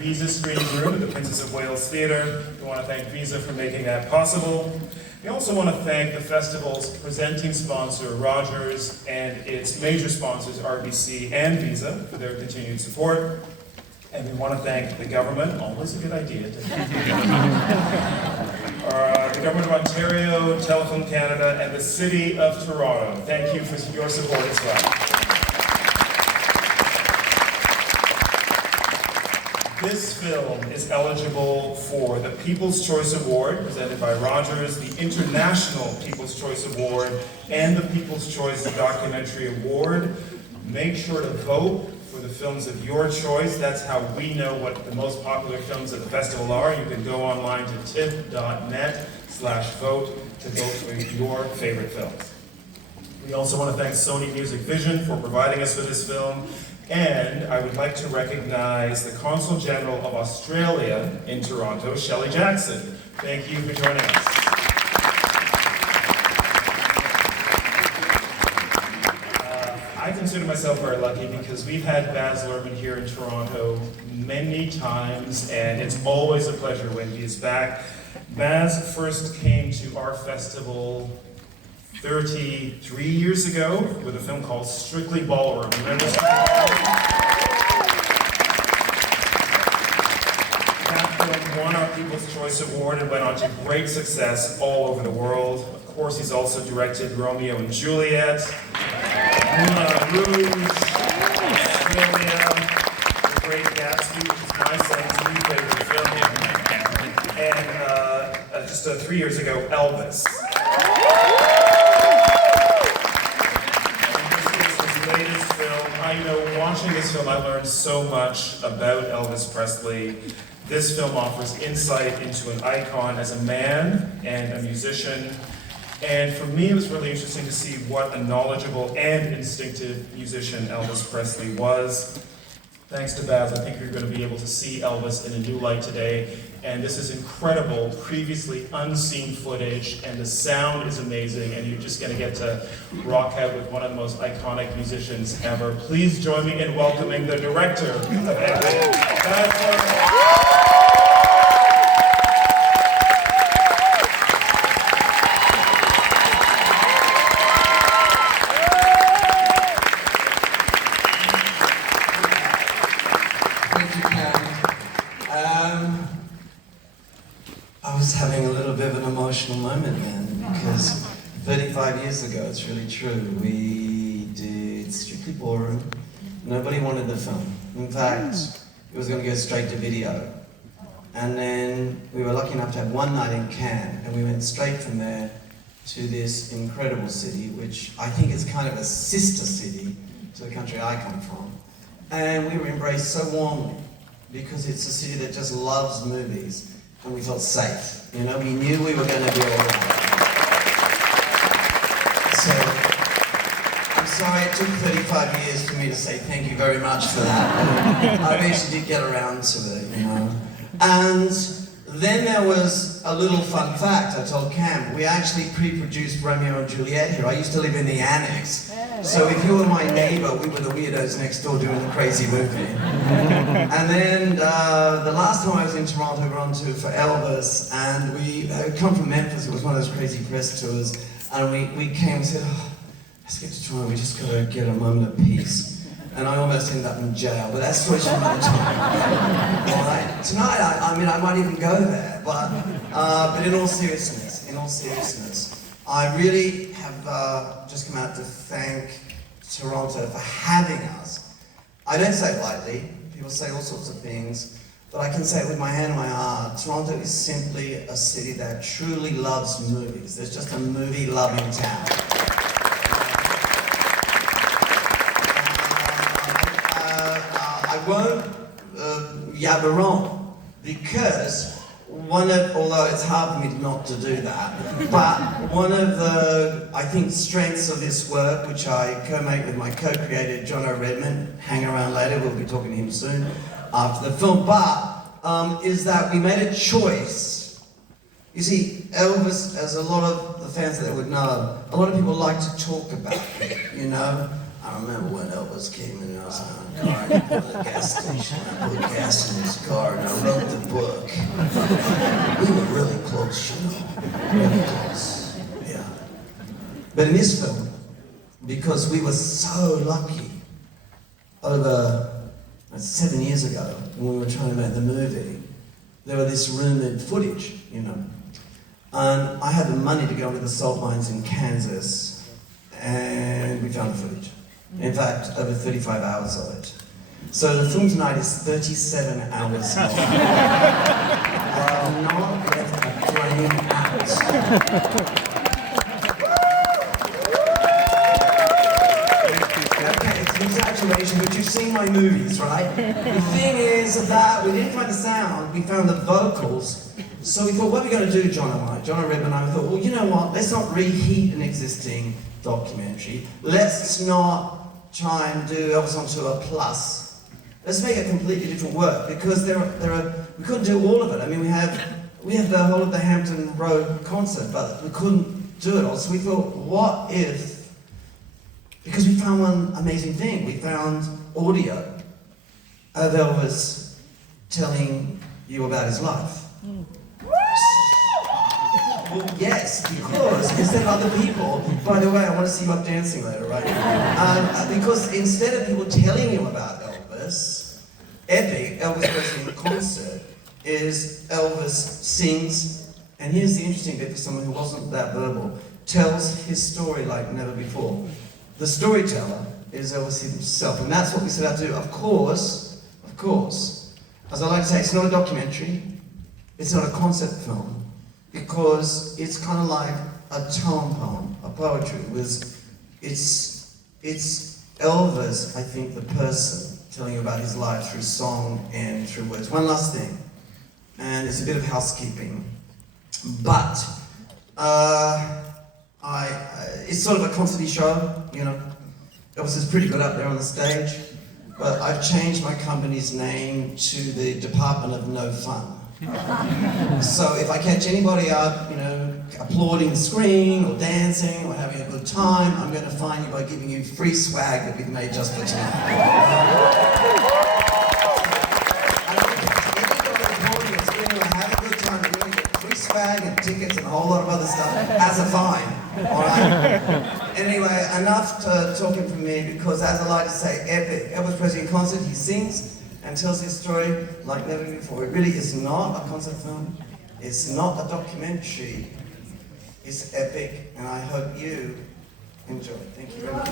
Visa screening room at the Princess of Wales Theatre. We want to thank Visa for making that possible. We also want to thank the festival's presenting sponsor, Rogers, and its major sponsors, RBC and Visa, for their continued support. And we want to thank the government, always a good idea, to the Government of Ontario, Telefilm Canada, and the City of Toronto. Thank you for your support as well. This film is eligible for the People's Choice Award, presented by Rogers, the International People's Choice Award, and the People's Choice Documentary Award. Make sure to vote for the films of your choice. That's how we know what the most popular films at the festival are. You can go online to tip.net/vote to vote for your favorite films. We also want to thank Sony Music Vision for providing us with this film. And I would like to recognize the Consul General of Australia in Toronto, Shelley Jackson. Thank you for joining us. I consider myself very lucky because we've had Baz Luhrmann here in Toronto many times, and it's always a pleasure when he is back. Baz first came to our festival 33 years ago with a film called Strictly Ballroom. Remember Strictly Ballroom? That film won our People's Choice Award and went on to great success all over the world. Of course, he's also directed Romeo and Juliet, Moulin Rouge, Australia, The Great Gatsby, which is my son's new favorite film, and just 3 years ago, Elvis. Watching this film, I learned so much about Elvis Presley. This film offers insight into an icon as a man and a musician. And for me, it was really interesting to see what a knowledgeable and instinctive musician Elvis Presley was. Thanks to Baz, I think you're going to be able to see Elvis in a new light today. And this is incredible, previously unseen footage, and the sound is amazing, and you're just going to get to rock out with one of the most iconic musicians ever. Please join me in welcoming the director of Elvis, Baz Luhrmann. I was having a little bit of an emotional moment then, because 35 years ago, it's really true, we did Strictly Ballroom. Nobody wanted the film. In fact, it was going to go straight to video. And then we were lucky enough to have one night in Cannes, and we went straight from there to this incredible city, which I think is kind of a sister city to the country I come from. And we were embraced so warmly, because it's a city that just loves movies. And we felt safe. You know, we knew we were going to be all right. So, I'm sorry it took 35 years for me to say thank you very much for that. I eventually did get around to it, you know. And then there was a little fun fact I told Cam. We actually pre-produced Romeo and Juliet here. I used to live in the annex. So if you were my neighbor, we were the weirdos next door doing the crazy movie. And then the last time I was in Toronto, we were on tour for Elvis, and we come from Memphis. It was one of those crazy press tours, and we came and said, oh, let's get to Toronto. We just got to get a moment of peace. And I almost ended up in jail, but that's story for another time. All right? Tonight, I mean, I might even go there, but in all seriousness, I really have just come out to thank Toronto for having us. I don't say it lightly, people say all sorts of things, but I can say it with my hand on my heart. Toronto is simply a city that truly loves movies. There's just a movie-loving town. I won't yabber on, because although it's hard for me not to do that, but one of the, I think, strengths of this work, which I co-make with my co-creator, John O'Redmond, hang around later, we'll be talking to him soon after the film, but is that we made a choice. You see, Elvis, as a lot of the fans that would know, a lot of people like to talk about it, you know? I remember when Elvis came in, I was in a car, and he put in a gas station, I put gas in his car, and I wrote the book. We were really close, you know, really close, yeah. But in this film, because we were so lucky, over 7 years ago, when we were trying to make the movie, there were this rumoured footage, you know. And I had the money to go into the salt mines in Kansas, and we found the footage. In fact, over 35 hours of it. So the film tonight is 37 hours long. I have not left a frame out. Okay, it's an exaggeration, but you've seen my movies, right? The thing is that we didn't find the sound, we found the vocals. So we thought, what are we going to do, John and I? John and Reb and I thought, well, you know what? Let's not reheat an existing documentary. Let's not try and do Elvis onto a plus. Let's make a completely different work, because we couldn't do all of it. I mean, we have the whole of the Hampton Road concert, but we couldn't do it all. So we thought, what if, because we found one amazing thing. We found audio of Elvis telling you about his life. Well, yes, because instead of other people, by the way, I want to see you up dancing later, right? Because instead of people telling you about Elvis, epic, Elvis Presley in concert, is Elvis sings, and here's the interesting bit for someone who wasn't that verbal, tells his story like never before. The storyteller is Elvis himself, and that's what we set out to do. Of course, as I like to say, it's not a documentary, it's not a concept film, because it's kind of like a tone poem, a poetry. It's Elvis, I think, the person telling you about his life through song and through words. One last thing, and it's a bit of housekeeping, but it's sort of a concert show, you know. Elvis is pretty good up there on the stage, but I've changed my company's name to the Department of No Fun. So if I catch anybody up, you know, applauding the screen or dancing or having a good time, I'm going to fine you by giving you free swag that we've made just for tonight. Have a good time, you're going to get free swag and tickets and a whole lot of other stuff as a fine. All right. Anyway, enough talking from me, because as I like to say, epic. Elvis Presley in concert, he sings and tells his story like never before. It really is not a concert film. It's not a documentary. It's epic, and I hope you enjoy. Thank you very much.